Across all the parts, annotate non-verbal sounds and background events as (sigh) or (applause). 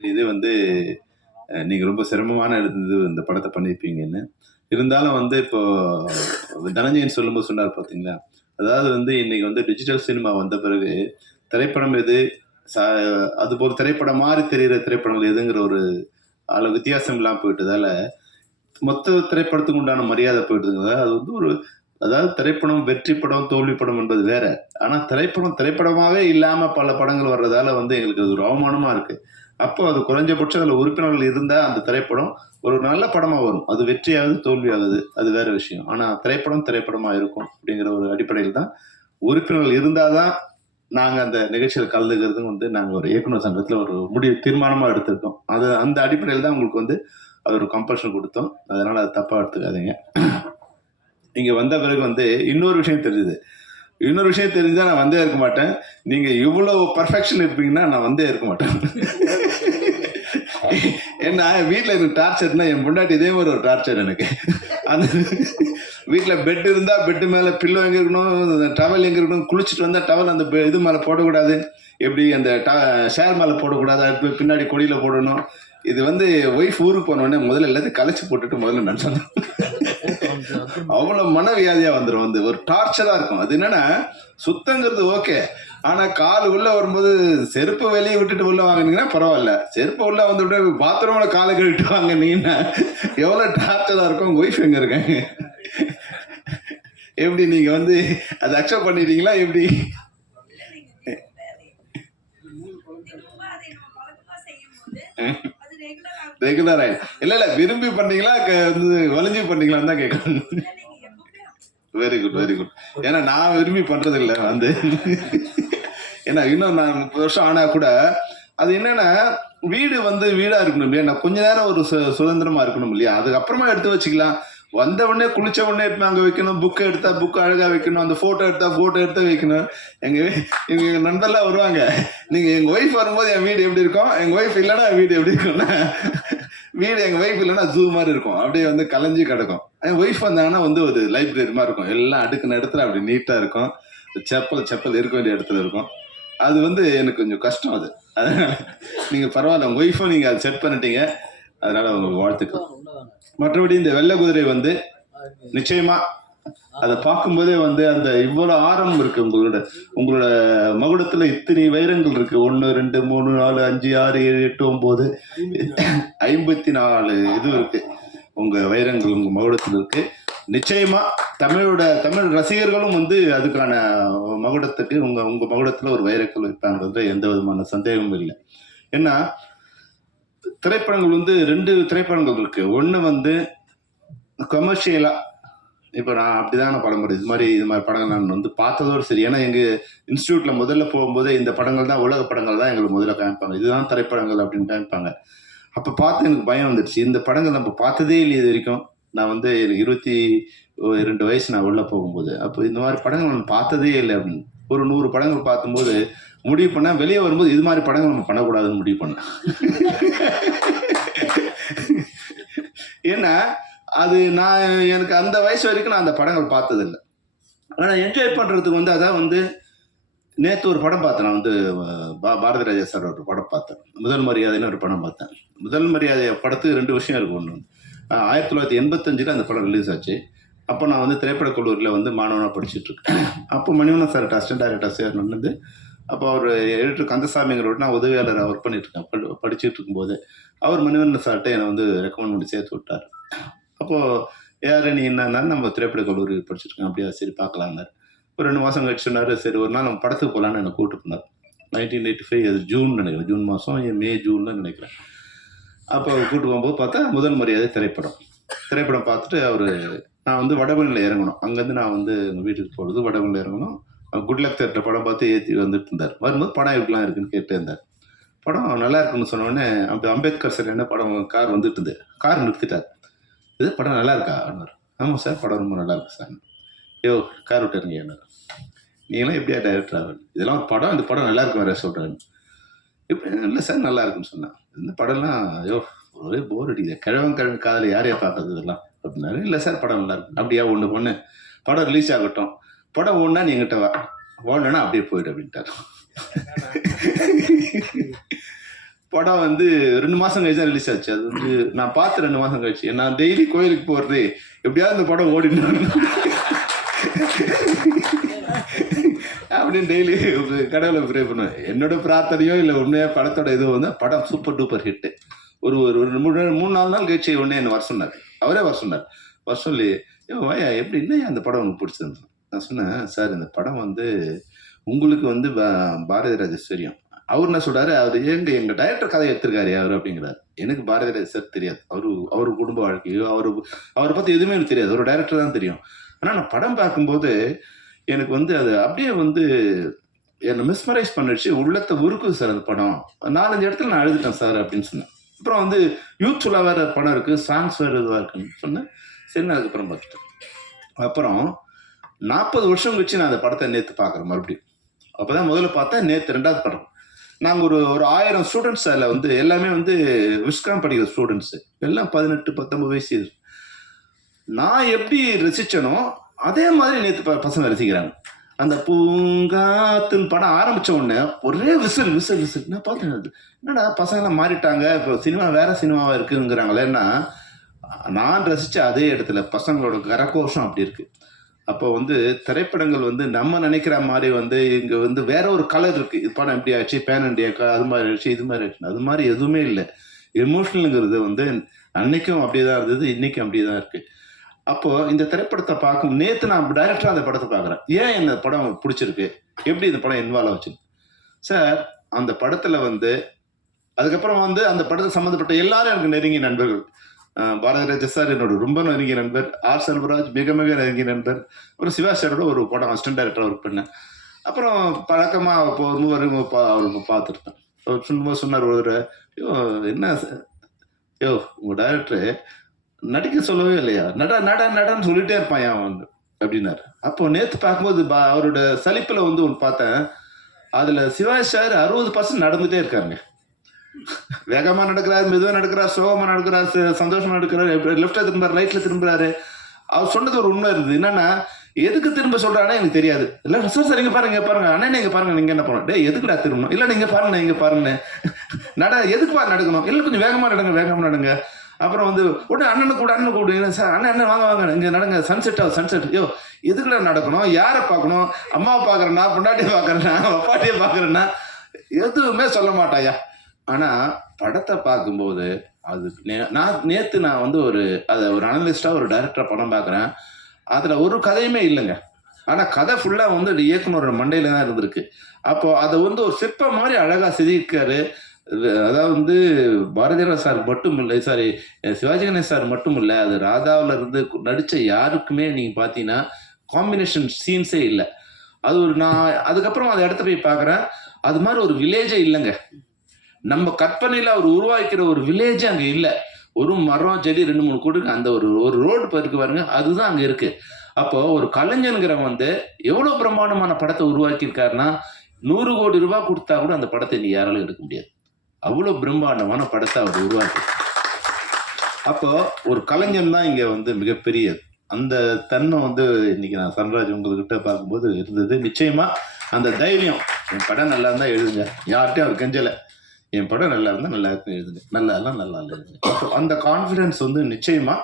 இது வந்து நீங்கள் நீங்க ரொம்ப சிரமமான இருந்தது இந்த படத்தை பண்ணியிருப்பீங்கன்னு இருந்தாலும் வந்து இப்போ தனஞ்சயன் சொல்லும்போது சொன்னார் பார்த்தீங்களா அதாவது வந்து இன்னைக்கு வந்து டிஜிட்டல் சினிமா வந்த பிறகு திரைப்படம் எது அது போல் திரைப்படம் மாதிரி தெரிகிற திரைப்படங்கள் எதுங்கிற ஒரு அள வித்தியாசம் இல்லாமல் போயிட்டதால மொத்த திரைப்படத்துக்கு உண்டான மரியாதை போயிட்டுதுங்க அது வந்து ஒரு அதாவது திரைப்படம் வெற்றி படம் தோல்வி படம் என்பது வேற. ஆனால் திரைப்படம் திரைப்படமாகவே இல்லாமல் பல படங்கள் வர்றதால வந்து எங்களுக்கு அது ஒரு அவமானமாக இருக்குது அப்போ அது குறைஞ்சபட்சம் அதில் உறுப்பினர்கள் இருந்தால் அந்த திரைப்படம் ஒரு நல்ல படமாக வரும். அது வெற்றியாகுது தோல்வியாகுது அது வேற விஷயம். ஆனால் திரைப்படம் திரைப்படமாக இருக்கும் அப்படிங்கிற ஒரு அடிப்படையில் தான் உறுப்பினர்கள் இருந்தாதான் நாங்கள் அந்த நிகழ்ச்சியில் கலந்துக்கிறதும் வந்து நாங்கள் ஒரு இயக்குனர் சங்கத்தில் ஒரு முடிவு தீர்மானமாக எடுத்திருக்கோம். அது அந்த அடிப்படையில் தான் உங்களுக்கு வந்து அது ஒரு கம்பல்ஷன் கொடுத்தோம். அதனால் அது தப்பாக எடுத்துக்காதீங்க. இங்கே வந்த பிறகு வந்து இன்னொரு விஷயம் தெரிஞ்சுது. இன்னொரு விஷயம் தெரிஞ்சா நான் வந்தே இருக்க மாட்டேன். நீங்க இவ்வளவு பர்ஃபெக்ஷன் இருப்பீங்கன்னா நான் வந்தே இருக்க மாட்டேன். ஏன்னா வீட்டில் எனக்கு டார்ச்சர்னா என் முன்னாடி இதே மாதிரி ஒரு டார்ச்சர் எனக்கு. அந்த வீட்டில் பெட் இருந்தால் பெட்டு மேலே பில்லோ எங்கே இருக்கணும் டவல் எங்கே இருக்கணும் குளிச்சுட்டு வந்தால் டவல் அந்த இது மேலே போடக்கூடாது. எப்படி அந்த ஷேர் மேலே போடக்கூடாது அடுத்து பின்னாடி கொடியில் போடணும். இது வந்து ஒய்ஃப் ஊருக்கு போன உடனே முதல்ல எல்லாத்தையும் கலைச்சு போட்டுட்டு முதல்ல நான் சொன்னேன். அவ்வளோ மனவியாதியாக வந்துடும் வந்து ஒரு டார்ச்சராக இருக்கும். அது என்னன்னா சுத்தங்கிறது ஓகே ஆனால் கால் உள்ள வரும்போது செருப்பு வெளியே விட்டுட்டு உள்ள வாங்கினீங்கன்னா பரவாயில்ல. செருப்பு உள்ள வந்து விட்டு காலை கழுவிட்டு வாங்கினீங்கன்னா எவ்வளோ டார்ச்சரா இருக்கும்? ஒய்ஃப் எங்கே இருக்காங்க? எப்படி நீங்கள் வந்து அதை அக்செப்ட் பண்ணிட்டீங்களா? எப்படி? ரெகுலர் ஆயிடும். இல்லை இல்லை விரும்பி பண்ணீங்களா வந்து வலிஞ்சு பண்ணீங்களான்னு தான் கேட்கணும். வெரி குட் வெரி குட் ஏன்னா நான் விரும்பி பண்றது இல்லை வந்து. ஏன்னா இன்னும் நான் முப்பது வருஷம் ஆனா கூட அது என்னன்னா வீடு வந்து வீடா இருக்கணும் இல்லையா? நான் கொஞ்ச நேரம் ஒரு சு- சுதந்திரமா இருக்கணும் இல்லையா? அதுக்கப்புறமா எடுத்து வச்சுக்கலாம். வந்த உடனே குளிச்ச உடனே எடுத்து அங்கே வைக்கணும். புக்கை எடுத்தா புக் அழகா வைக்கணும். அந்த போட்டோ எடுத்தா போட்டோ எடுத்து வைக்கணும். எங்க வீ- எங்க நண்பர்லாம் வருவாங்க. நீங்க எங்க ஒய்ஃப் வரும்போது என் வீடு எப்படி இருக்கும்? எங்க ஒய்ஃப் இல்லைன்னா என் வீடு எப்படி இருக்கும்னா. வீடு எங்க ஒய்ஃப் இல்லைன்னா ஜூ மாதிரி இருக்கும். அப்படியே வந்து கலைஞ்சு கிடக்கும். என் ஒய்ஃப் வந்தாங்கன்னா வந்து ஒரு லைப்ரரி மாதிரி இருக்கும். எல்லாம் அடுக்குன இடத்துல அப்படி நீட்டா இருக்கும். செப்பல் செப்பல் இருக்க வேண்டிய இடத்துல இருக்கும். அது வந்து எனக்கு கொஞ்சம் கஷ்டம் அது. அதனால நீங்க பரவாயில்ல உங்க ஒய்ஃபும் நீங்க அதை செட் பண்ணிட்டீங்க. அதனால உங்களுக்கு வாழ்த்துக்கள். மற்றபடி இந்த வெள்ளை குதிரை வந்து நிச்சயமா அதை பார்க்கும்போதே வந்து அந்த இவ்வளவு ஆரம் இருக்கு உங்களோட உங்களோட மகுடத்துல இத்தனை வைரங்கள் இருக்கு. ஒன்னு ரெண்டு மூணு நாலு அஞ்சு ஆறு ஏழு எட்டு ஒன்பது ஐம்பத்தி நாலு இது இருக்கு. உங்க வைரங்கள் உங்க மகுடத்தில் இருக்கு. நிச்சயமா தமிழோட தமிழ் ரசிகர்களும் வந்து அதுக்கான மகுடத்துக்கு உங்க உங்க மகுடத்துல ஒரு வைரக்கல் வைப்பாங்கிறது எந்த விதமான சந்தேகமும் இல்லை. ஏன்னா திரைப்படங்கள் வந்து ரெண்டு திரைப்படங்கள் இருக்கு. ஒன்று வந்து கமர்ஷியலா இப்போ நான் அப்படிதான் நான் படம் இது மாதிரி இது மாதிரி படங்கள் நான் வந்து பார்த்ததோடு சரி. ஏன்னா எங்கள் இன்ஸ்டியூட்ல முதல்ல போகும்போது இந்த படங்கள் தான் உலக படங்கள் தான் எங்களுக்கு முதல்ல காமிப்பாங்க. இதுதான் திரைப்படங்கள் அப்படின்னு காமிப்பாங்க. அப்போ பார்த்து எனக்கு பயம் வந்துடுச்சு. இந்த படங்கள் நம்ம பார்த்ததே இல்லை இது வரைக்கும். நான் வந்து எனக்கு இருபத்தி ரெண்டு வயசு நான் உள்ள போகும்போது அப்போ இந்த மாதிரி படங்கள் நான் பார்த்ததே இல்லை அப்படின்னு. ஒரு நூறு படங்கள் பார்க்கும்போது முடிவு பண்ணா வெளியே வரும்போது இது மாதிரி படங்கள் நம்ம பண்ணக்கூடாதுன்னு முடிவு பண்ணேன். ஏன்னா அது நான் எனக்கு அந்த வயசு வரைக்கும் நான் அந்த படங்கள் பார்த்ததில்லை. ஆனால் என்ஜாய் பண்ணுறதுக்கு வந்து அதான் வந்து நேற்று ஒரு படம் பார்த்தேன். நான் வந்து பா பாரதி ராஜா சார் ஒரு படம் பார்த்தேன். முதல் மரியாதைன்னு ஒரு படம் பார்த்தேன். முதல் மரியாதை படத்துக்கு ரெண்டு விஷயம் இருக்கும் ஒன்று ஆயிரத்தி தொள்ளாயிரத்தி எண்பத்தஞ்சில் அந்த படம் ரிலீஸ் ஆச்சு. அப்போ நான் வந்து திரைப்படக் கல்லூரியில் வந்து மாணவனாக படிச்சுட்டு இருக்கேன் அப்போ Manivannan sir assistant director sir வந்து அப்போ அவர் எடிட்டர் கந்தசாமிங்கிறோட நான் உதவியாளராக ஒர்க் பண்ணிட்டுருக்கேன் படி படிச்சுட்டு இருக்கும்போது அவர் மணிவண்ணன் சார்கிட்ட என்னை வந்து ரெக்கமெண்ட் பண்ணி சேர்த்து விட்டார். அப்போது யார் நீ என்னன்னா நம்ம திரைப்பட கல்லூரி படிச்சிருக்கேன் அப்படியா? சரி பார்க்கலான்னாரு ஒரு ரெண்டு மாதம் கழிச்சு சொன்னார் சரி ஒரு நாள் நம்ம படத்துக்கு போகலான்னு என்னை கூப்பிட்டு போனார். நைன்டீன் எயிட்டி ஃபைவ் அது ஜூன் நினைக்கிறேன். ஜூன் மாதம் மே ஜூன்னு நினைக்கிறேன். அப்போ கூட்டு போகும்போது பார்த்தா முதல் மரியாதை திரைப்படம். திரைப்படம் பார்த்துட்டு அவர் நான் வந்து வடபழனியில் இறங்கணும். அங்கேருந்து நான் வந்து எங்கள் வீட்டுக்கு போகிறது வடபழனியில் இறங்கணும். குட்லக் தேட்டர் படம் பார்த்து ஏற்றி வந்துட்டு இருந்தார் வரும்போது படம் எப்படிலாம் இருக்குன்னு கேட்டு இருந்தார். படம் நல்லா இருக்குன்னு சொன்னோடனே அப்போ அம்பேத்கர் சார் என்ன படம் கார் வந்துட்டு இருந்து கார் நிறுத்திட்டார். இது படம் நல்லா இருக்கா? அப்படின்னாரு. ஆமாம் சார் படம் ரொம்ப நல்லா இருக்கு சார். யோ கார் விட்டுருங்க என்ன? நீங்களாம் எப்படியா டைரக்டர் ஆகும் இதெல்லாம் ஒரு படம் இந்த படம் நல்லா இருக்கும் வேற சொல்கிறேன் எப்படி இல்லை சார் நல்லா இருக்குன்னு சொன்னேன். இந்த படம்லாம் ஐயோ ஒரே போர் அடிக்குது. கிழவன் கிழவன் காதில் யாரையா பார்க்கறது இதெல்லாம்? அப்படின்னாரு. இல்லை சார் படம் நல்லா இருக்கு. அப்படியா ஒன்று பொண்ணு படம் ரிலீஸ் ஆகட்டும். படம் ஒன்றா நீ எங்கிட்ட வா. ஓடலன்னா அப்படியே போயிடு அப்படின்ட்டாரு. படம் வந்து ரெண்டு மாசம் கழிச்சு தான் ரிலீஸ் ஆச்சு. அது வந்து நான் பார்த்து ரெண்டு மாசம் கழிச்சு. நான் டெய்லி கோயிலுக்கு போறது எப்படியாவது இந்த படம் ஓடிடணும். அப்படின்னு டெய்லி கடவுளை ப்ரே பண்ணுவேன். என்னோட பிரார்த்தனையோ இல்லை உண்மையாக படத்தோட இது வந்து படம் சூப்பர் டூப்பர் ஹிட்டு ஒரு ஒரு ஒரு மூணு மூணு நாலு நாள் கழிச்சு உடனே என்ன வர சொன்னார். அவரே வர சொன்னார். வர சொல்லி "ஏய் வாயா எப்படி என்ன அந்த படம் உனக்கு பிடிச்சிருந்து நான் சொன்னேன் சார் இந்த படம் வந்து உங்களுக்கு வந்து பா- பாரதி ராஜா தெரியும். அவர் என்ன சொல்றாரு? அவர் எங்க எங்க டைரக்டர் கதை எடுத்திருக்காரு அவர் அப்படிங்கிறாரு. எனக்கு பாரதி ராஜா சார் தெரியாது. அவரு அவர் குடும்ப வாழ்க்கையோ அவர் அவரை பத்தி எதுவுமே எனக்கு தெரியாது. ஒரு டைரக்டர் தான் தெரியும். ஆனா நான் படம் பார்க்கும்போது எனக்கு வந்து அது அப்படியே வந்து என்னை மிஸ்மரைஸ் பண்ணிடுச்சு. உள்ளத்தை உருக்குது சார் அந்த படம். நாலஞ்சு இடத்துல நான் எழுதிட்டேன் சார் அப்படின்னு சொன்னேன். அப்புறம் வந்து யூத்ஃபுல்லாக வேறு படம் இருக்குது சாங்ஸ் வேறு இதுவாக இருக்குன்னு சொன்னேன். சரி நான் அதுக்கப்புறம் பார்த்துட்டேன். அப்புறம் நாற்பது வருஷம் கழிச்சு நான் அந்த படத்தை நேற்று பார்க்குறேன் மறுபடியும். அப்போ தான் முதல்ல பார்த்தா நேற்று ரெண்டாவது படம். நாங்கள் ஒரு ஒரு ஆயிரம் ஸ்டூடெண்ட்ஸ் அதில் வந்து எல்லாமே வந்து விஸ்காம் படிக்கிற ஸ்டூடெண்ட்ஸு எல்லாம் பதினெட்டு பத்தொன்பது வயசு. நான் எப்படி ரசித்தனோ அதே மாதிரி நேற்று பசங்க ரசிக்கிறாங்க அந்த பூங்காத்துன்னு படம் ஆரம்பிச்ச உடனே ஒரே விசில் விசில் விசில். நான் பார்த்தேன் என்னடா பசங்களாம் மாறிட்டாங்க. இப்போ சினிமா வேற சினிமாவாக இருக்குங்கிறாங்களேன்னா நான் ரசித்த அதே இடத்துல பசங்களோட கரகோஷம் அப்படி இருக்கு. அப்போ வந்து திரைப்படங்கள் வந்து நம்ம நினைக்கிற மாதிரி வந்து இங்கே வந்து வேற ஒரு கலர் இருக்கு. இது படம் எப்படி ஆச்சு பேன் இண்டியாக்கா அது மாதிரி ஆச்சு இது மாதிரி ஆச்சு. அது மாதிரி எதுவுமே இல்லை. எமோஷனலுங்கிறது வந்து அன்னைக்கும் அப்படியே தான் இருந்தது இன்னைக்கும் அப்படியே தான் இருக்குது அப்போ இந்த திரைப்படத்தை பார்க்கும் நேத்து நான் டைரக்டரா அந்த படத்தை பார்க்குறேன். ஏன் இந்த படம் பிடிச்சிருக்கு? எப்படி இந்த படம் இன்வால்வ் ஆச்சு சார் அந்த படத்துல வந்து அதுக்கப்புறம் வந்து அந்த படத்தை சம்மந்தப்பட்ட எல்லாரும் எனக்கு நெருங்கிய நண்பர்கள். அஹ் பாரதி ராஜா சார் என்னோட ரொம்ப நெருங்கிய நண்பர். ஆர். செல்வராஜ் மிக மிக நெருங்கிய நண்பர். அப்புறம் சிவா சாரோட ஒரு படம் அசிஸ்டன்ட் டைரக்டர் ஒர்க் பண்ணேன். அப்புறம் பழக்கமா போகும்போது வரும் அவர் பார்த்துருப்பேன். அவர் சொன்னார் ஒரு "ஐயோ, என்ன சார்? யோ உங்க டைரக்டரு நடிக்க சொல்லவே இல்லையா? நட நட நடன்னு சொல்லிட்டே இருப்பான் அவன் வந்து? அப்படின்னாரு. அப்போ நேத்து பார்க்கும்போது பா- அவரோட சலிப்புல வந்து ஒன்று பார்த்தேன். அதுல சிவாஜி சார் அறுபது பர்சன்ட் நடந்துட்டே இருக்காருங்க. வேகமா நடக்கிறாரு மெதுவா நடக்கிறார் சோகமா நடக்கிறார் ச- சந்தோஷமா நடக்கிறாரு லெஃப்ட்ல திரும்புறாரு ரைட்ல திரும்புறாரு. அவர் சொன்னது ஒரு உண்மை இருந்தது என்னன்னா எதுக்கு திரும்ப சொல்றானே எனக்கு தெரியாது. இல்ல சார் சார் இங்க பாருங்க. பாருங்க அண்ணன் நீங்கள் பாருங்க நீங்க என்ன பண்ணணும்? டே எதுக்குடா திரும்பணும்? இல்ல நீங்க பாருங்க இங்க பாருங்க நட எதுக்கு பாரு நடக்கணும்? இல்ல கொஞ்சம் வேகமா நடங்க வேகமா நடங்க. அப்புறம் வந்து உடனே அண்ணனை கூட அண்ணன் கூப்பிடுங்க சார் அண்ணன் அண்ணன் வாங்க வாங்க இங்கே நடங்க. சன்செட் ஆகும் சன்செட் ஐயோ எதுக்குள்ள நடக்கணும்? யாரை பார்க்கணும்? அம்மாவை பார்க்குறேன்னா பொண்டாட்டியை பார்க்குறேன்னா அப்பாட்டியை பார்க்குறேன்னா எதுவுமே சொல்ல மாட்டாயா? ஆனால் படத்தை பார்க்கும்போது அது நே- நான் நேற்று நான் வந்து ஒரு அதை ஒரு அனலிஸ்டாக ஒரு டைரக்டரா படம் பார்க்குறேன். அதில் ஒரு கதையுமே இல்லைங்க. ஆனால் கதை ஃபுல்லாக வந்து இயக்குனரோட மண்டையில் தான் இருந்திருக்கு. அப்போது அதை வந்து ஒரு சிற்பம் மாதிரி அழகாக செதுக்கிருக்காரு அதாவது வந்து பாரதியார் சார் மட்டும் இல்லை சாரி சிவாஜி கணேஷ் சார் மட்டும் இல்லை அது ராதாவில் இருந்து நடித்த யாருக்குமே நீங்கள் பார்த்தீங்கன்னா காம்பினேஷன் சீன்ஸே இல்லை. அது ஒரு நான் அதுக்கப்புறம் அந்த இடத்த போய் பார்க்குறேன் அது மாதிரி ஒரு வில்லேஜே இல்லைங்க. நம்ம கற்பனையில் அவர் உருவாக்கிற ஒரு வில்லேஜே அங்கே இல்லை. ஒரு மரம் செடி ரெண்டு மூணு கூடு அந்த ஒரு ஒரு ரோடு இருக்கு பாருங்க அதுதான் அங்கே இருக்கு. அப்போ ஒரு கலைஞனுங்கிறவன் வந்து எவ்வளோ பிரம்மாண்டமான படத்தை உருவாக்கியிருக்காருன்னா நூறு கோடி ரூபாய் கொடுத்தா கூட அந்த படத்தை நீ யாராலும் எடுக்க முடியாது. அவ்வளோ பிரம்மாண்டமான படத்தை அவர் உருவாக்கி. அப்போ ஒரு கலைஞன் தான் இங்கே வந்து மிகப்பெரிய அந்த தன்மை வந்து இன்னைக்கு நான் சன்ராஜ் உங்ககிட்ட பார்க்கும்போது இருந்தது. நிச்சயமா அந்த தைரியம் என் படம் நல்லா இருந்தா எழுதுங்க. யார்கிட்டையும் அவர் கெஞ்சலை. என் படம் நல்லா இருந்தால் நல்லா இருக்கும் எழுதுங்க. நல்லா இல்ல நல்லா எழுதுங்க. அப்போ அந்த கான்ஃபிடன்ஸ் வந்து நிச்சயமா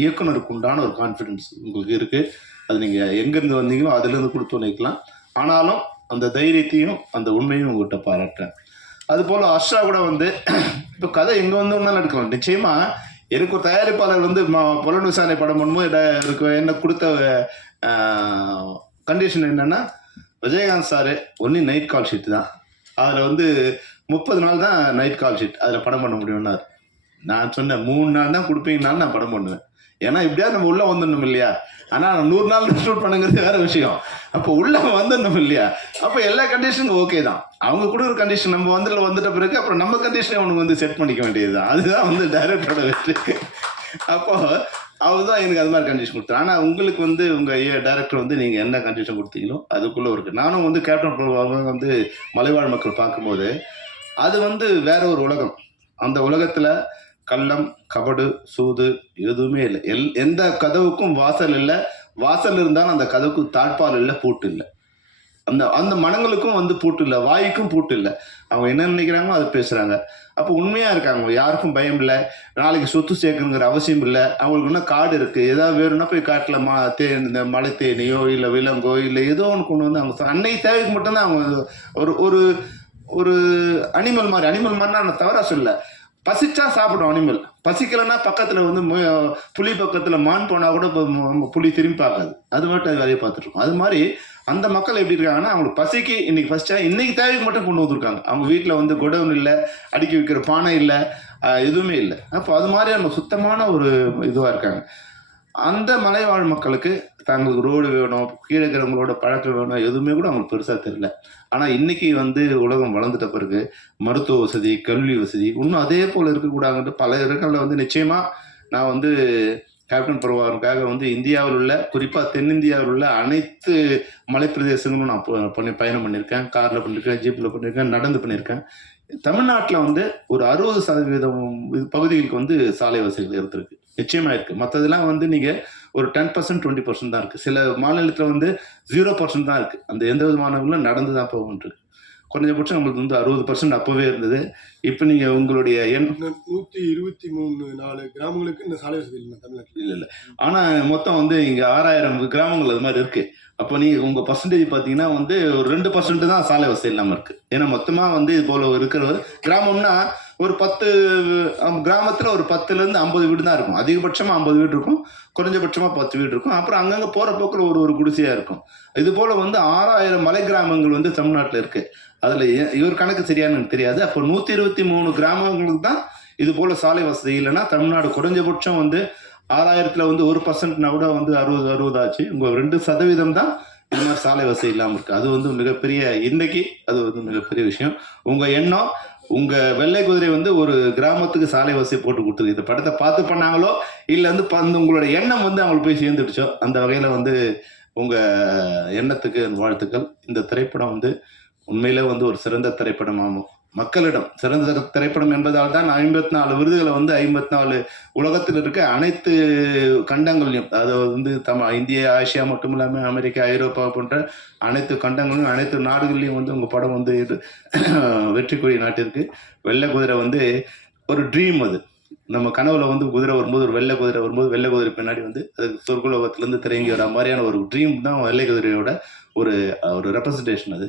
இயக்குனருக்கு உண்டான ஒரு கான்ஃபிடென்ஸ் உங்களுக்கு இருக்கு. அது நீங்க எங்கேருந்து வந்தீங்களோ அதுலேருந்து கொடுத்து நினைக்கலாம் ஆனாலும் அந்த தைரியத்தையும் அந்த உண்மையும் உங்கள்கிட்ட பாராட்டுறேன். அது போல ஹர்ஷா கூட வந்து இப்போ கதை எங்கே வந்து ஒன்றா நடக்கலாம். நிச்சயமா எனக்கு ஒரு தயாரிப்பாளர் வந்து புலன் விசாரணை படம் பண்ணும்போது இட- எனக்கு என்ன கொடுத்த கண்டிஷன் என்னன்னா Vijayakanth sir only night call sheet தான். அதில் வந்து முப்பது நாள் தான் நைட் கால் ஷீட் அதில் படம் பண்ண முடியும்னார். நான் சொன்னேன் மூணு நாள் தான் கொடுப்பீங்கனாலும் நான் படம் பண்ணுவேன். ஏன்னா இப்படியா நம்ம உள்ள வந்துடணும் இல்லையா? ஆனால் நூறு நாள் ஷூட் பண்ணுங்கிறது வேற விஷயம். அப்போ உள்ள வந்துடணும் இல்லையா? அப்போ எல்லா கண்டிஷனும் ஓகே தான். அவங்க கூட ஒரு கண்டிஷன் நம்ம வந்துல வந்துட்ட பிறகு அப்புறம் நம்ம கண்டிஷனை அவனுக்கு வந்து செட் பண்ணிக்க வேண்டியது தான் அதுதான் வந்து டைரக்டரோட வெற்றி. அப்போ அவர் தான் எனக்கு அது மாதிரி கண்டிஷன் கொடுத்தாரு. ஆனால் உங்களுக்கு வந்து உங்கள் டேரக்டர் வந்து நீங்கள் என்ன கண்டிஷன் கொடுத்தீங்களோ அதுக்குள்ளே இருக்கு. நானும் வந்து கேப்டன் வந்து மலைவாழ் மக்கள் பார்க்கும்போது அது வந்து வேற ஒரு உலகம். அந்த உலகத்தில் கள்ளம் கபடு சூது எதுவுமே இல்லை. எல் எந்த கதவுக்கும் வாசல் இல்லை. வாசல் இருந்தாலும் அந்த கதவுக்கு தாழ்பால் இல்லை பூட்டு இல்லை. அந்த அந்த மனங்களுக்கும் வந்து பூட்டு இல்லை. வாய்க்கும் பூட்டு இல்லை. அவங்க என்ன நினைக்கிறாங்களோ அதை பேசுகிறாங்க அப்போ உண்மையாக இருக்காங்க யாருக்கும் பயம் இல்லை. நாளைக்கு சொத்து சேர்க்கணுங்கிற அவசியம் இல்லை. அவங்களுக்கு இன்னும் காடு இருக்குது ஏதாவது வேணும்னா போய் காட்டில் மா தே இந்த மலை தேனியோ இல்லை விலங்கோ இல்லை ஏதோ ஒன்று கொண்டு வந்து அவங்க அன்னைக்கு தேவைக்கு மட்டும்தான் அவங்க ஒரு ஒரு ஒரு அனிமல் மாதிரி அனிமல் மாதிரினா நான் தவறாக சொல்லலை. பசிச்சா சாப்பிடும் அனிமல் பசிக்கலைன்னா பக்கத்தில் வந்து மு- புலி பக்கத்தில் மான் போனால் கூட இப்போ புலி திரும்பி பார்க்காது அது மட்டும் அது வேலையை பார்த்துருக்கோம் அது மாதிரி அந்த மக்கள் எப்படி இருக்காங்கன்னா அவங்களுக்கு பசிக்கு இன்னைக்கு ஃபஸ்ட்டாக இன்னைக்கு தேவைக்கு மட்டும் கொண்டு வந்திருக்காங்க. அவங்க வீட்டில் வந்து குடவுன் இல்லை அடுக்கி வைக்கிற பானை இல்லை எதுவுமே இல்லை. அப்போ அது மாதிரி நம்ம சுத்தமான ஒரு இதுவாக இருக்காங்க. அந்த மலைவாழ் மக்களுக்கு தங்களுக்கு ரோடு வேணும் கீழே இருக்கிறவங்களோட பழக்கம் வேணும் எதுவுமே கூட அவங்களுக்கு பெருசாக தெரில ஆனால் இன்றைக்கி வந்து உலகம் வளர்ந்துட்ட பிறகு மருத்துவ வசதி கல்வி வசதி இன்னும் அதே போல் இருக்கக்கூடாதுன்ட்டு பல இடங்களில் வந்து நிச்சயமாக நான் வந்து கேப்டன் பருவாருக்காக வந்து இந்தியாவில் உள்ள குறிப்பாக தென்னிந்தியாவில் உள்ள அனைத்து மலைப்பிரதேசங்களும் நான் பண்ணி பயணம் பண்ணியிருக்கேன். காரில் பண்ணியிருக்கேன் ஜீப்பில் பண்ணியிருக்கேன் நடந்து பண்ணியிருக்கேன். தமிழ்நாட்டில் வந்து ஒரு அறுபது சதவீதம் பகுதிகளுக்கு வந்து சாலை வசதிகள் இருந்திருக்கு. நிச்சயமாக இருக்குது மற்றதெல்லாம் வந்து நீங்கள் ஒரு டென் பர்சன்ட் டுவெண்ட்டி பர்சன்ட் தான் இருக்கு. சில மாநிலத்தில் வந்து ஜீரோ பர்சன்ட் தான் இருக்கு. அந்த எந்த விதமானவங்களும் நடந்து தான் போகும்னு குறைஞ்சபட்சம் நம்மளுக்கு வந்து அறுபது பர்சன்ட் அப்பவே இருந்தது. இப்போ நீங்க உங்களுடைய எண் நூத்தி இருபத்தி மூணு நாலு கிராமங்களுக்கு இந்த சாலை வசதி இல்லை தமிழ்நாட்டில். இல்ல இல்ல. ஆனா மொத்தம் வந்து இங்க ஆறாயிரம் கிராமங்கள் அது மாதிரி இருக்கு. அப்போ நீங்க உங்க பர்சன்டேஜ் பாத்தீங்கன்னா வந்து ஒரு ரெண்டு பர்சன்ட் தான் சாலை வசதி இல்லாம இருக்கு. ஏன்னா மொத்தமா வந்து இது போல இருக்கிற கிராமம்னா ஒரு பத்து கிராமத்தில் ஒரு பத்துலேருந்து ஐம்பது வீடு தான் இருக்கும். அதிகபட்சமாக ஐம்பது வீடு இருக்கும். குறைஞ்சபட்சமாக பத்து வீடு இருக்கும். அப்புறம் அங்கங்கே போகிற போக்கில் ஒரு ஒரு குடிசையாக இருக்கும். இது போல் வந்து ஆறாயிரம் மலை கிராமங்கள் வந்து தமிழ்நாட்டில் இருக்குது அதில் இவர் கணக்கு சரியானு எனக்கு தெரியாது. அப்போ நூற்றி இருபத்தி மூணு கிராமங்களுக்கு தான் இது போல் சாலை வசதி இல்லைன்னா தமிழ்நாடு குறைஞ்சபட்சம் வந்து ஆறாயிரத்தில் வந்து ஒரு பர்சன்ட்னா கூட வந்து அறுபது அறுபது ஆச்சு உங்கள் ரெண்டு சதவீதம் தான் இது மாதிரி சாலை வசதி இல்லாமல் இருக்குது அது வந்து மிகப்பெரிய இன்னைக்கு அது வந்து மிகப்பெரிய விஷயம். உங்கள் எண்ணம் உங்க வெள்ளை குதிரை வந்து ஒரு கிராமத்துக்கு சாலை வசதி போட்டு கொடுத்துருக்கு. இந்த படத்தை பார்த்து பண்ணாங்களோ இல்லை வந்து ப- அந்த உங்களோட எண்ணம் வந்து அவங்களுக்கு போய் சேர்ந்துடுச்சோ அந்த வகையில் வந்து உங்க எண்ணத்துக்கு வாழ்த்துக்கள். இந்த திரைப்படம் வந்து உண்மையிலே வந்து ஒரு சிறந்த திரைப்படமாகும். மக்களிடம் சிறந்த திரைப்படம் என்பதால் தான் ஐம்பத்தி நாலு விருதுகளை வந்து ஐம்பத்தி நாலு உலகத்தில் இருக்க அனைத்து கண்டங்கள்லையும் அது வந்து தம இந்திய ஆசியா மட்டும் இல்லாமல் அமெரிக்கா ஐரோப்பா போன்ற அனைத்து கண்டங்களும் அனைத்து நாடுகள்லையும் வந்து உங்கள் படம் வந்து (clears throat) வெற்றி கொடி நாட்டிற்கு. வெள்ளை குதிரை வந்து ஒரு ட்ரீம் அது. நம்ம கனவுல வந்து குதிரை வரும்போது ஒரு வெள்ளை குதிரை வரும்போது வெள்ளை குதிரை பின்னாடி வந்து அது சொர்க்குலோகத்திலேருந்து திறங்கி வர மாதிரியான ஒரு ட்ரீம் தான் வெள்ளை குதிரையோட ஒரு ஒரு ரெப்ரசன்டேஷன் அது.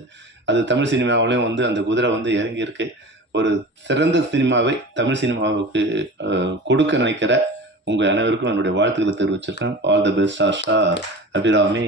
அது தமிழ் சினிமாவிலையும் வந்து அந்த குதிரை வந்து இறங்கியிருக்கு. ஒரு சிறந்த சினிமாவை தமிழ் சினிமாவுக்கு கொடுக்க நினைக்கிற உங்கள் அனைவருக்கும் என்னுடைய வாழ்த்துக்களை தெரிவிச்சிருக்கேன் all the best Asha Abirami